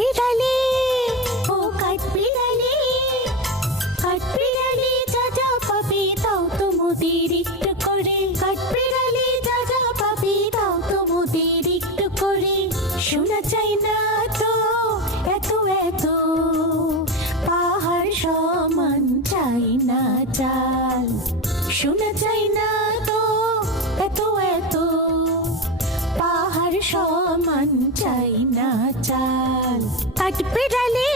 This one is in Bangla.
কাঠবিড়ালি ও কাঠবিড়ালি, কাঠবিড়ালি যা যা পাবি তাও তো মোদের একটু করে, কাঠবিড়ালি যা যা পাবি তাও তো মোদের একটু করে। শোনা চাই না তো এত এত, পাহাড় সমান চাই না চাল। শোনা চাই না তো এত এত, পাহাড় সমান চাই না চাল। কাঠবিড়ালি